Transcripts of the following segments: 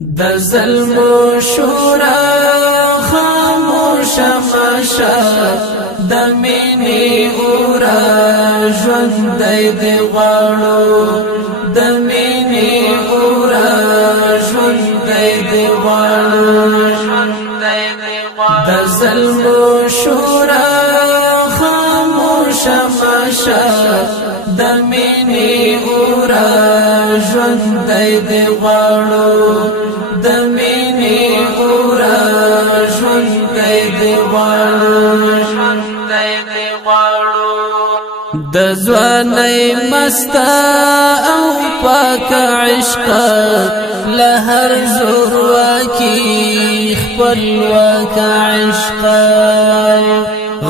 د ظلم شورا خاموش ماشا د مینې اورا ژوند دی غواړو د مینې اورا ژوند دی غواړو د ظلم شورا خاموش ماشا د مینې اورا ژوند دی غواړو د مینې اورا ژوند دی غواړو د ځوانۍ مستا او پاک عشق له هر زور واکي خپل واک عشق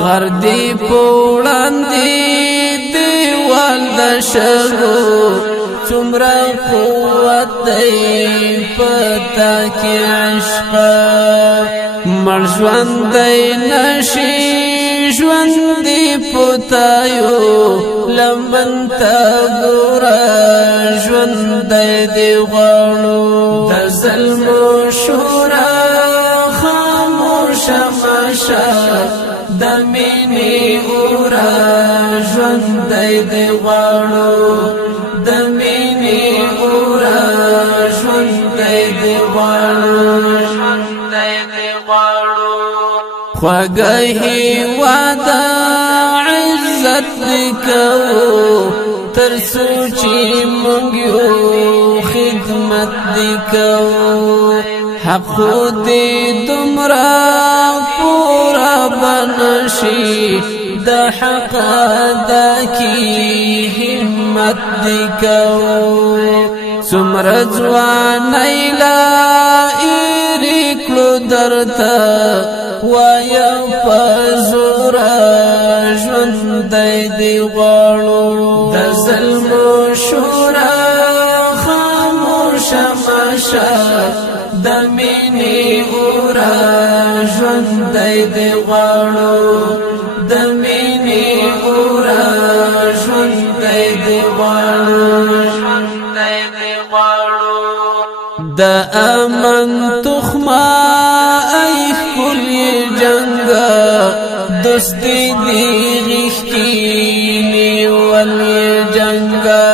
غردي پوړاندې دیوال د شګو څومره قوت دی پتا کې عشق مړ ژوند دی نشي ژوند دی پتايو لمن تا ګورا ژوند دی غواړو د ظلم شورا خاموش ماشا د مینې اورا ژوند دی غواړو د مینې اورا ژوند دی غواړو خوږه واده عزت کو تر سوچي مونږ یو خدمت کو حق دې دمرا پورا بنشي د حق ادا کی همت کو څومره ځوان ایلا کلو درتا وایا پزورا ژوند دی غواړو د ظلم شورا خاموش ماشا د مینې اورا ژوند دی غواړو د مینې اورا ژوند دی غواړو د امن تخما ای کل جنگا دوستی دی غشتینی ولی جنگا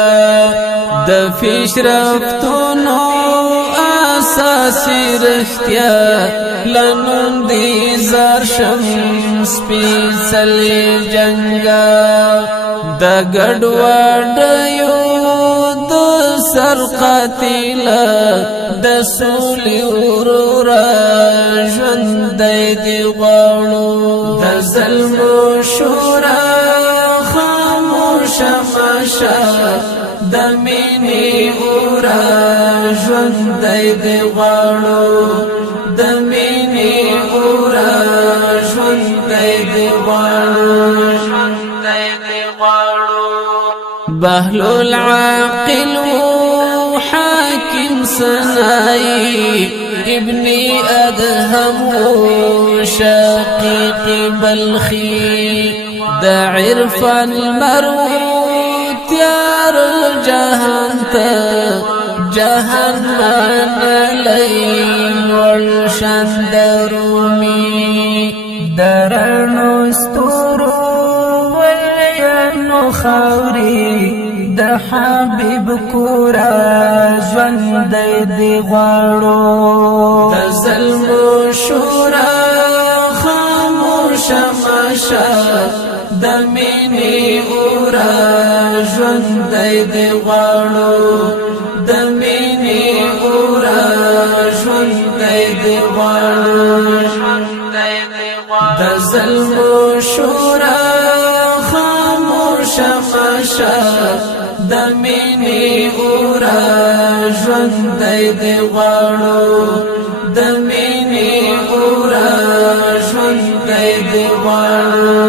د پیشرفتونو اساسی رختیا لنون دی زرشم سپیڅلی جنگا د ګډوډیو سر قاتل د سولې ورورا ژوند دی غواړو د ظلم شورا خاموش ماشا د مینې اورا ژوند دی غواړو د مینې اورا ژوند دی غواړو بهلول عاقل حاكم سناي ابني أدهم شقيق بلخي دا عرفان مروت يار جهنت جهن من لين والشان درومي درنو استورو وليانو خوري د حبيب کورا ژوند دی غواړو د ظلم شورا خاموش ماشا د مینې اورا ژوند دی غواړو د مینې اورا ژوند دی غواړو د ظلم شورا خاموش ماشا د مینې اورا ژوند دی غواړو د مینې اورا ژوند دی غواړو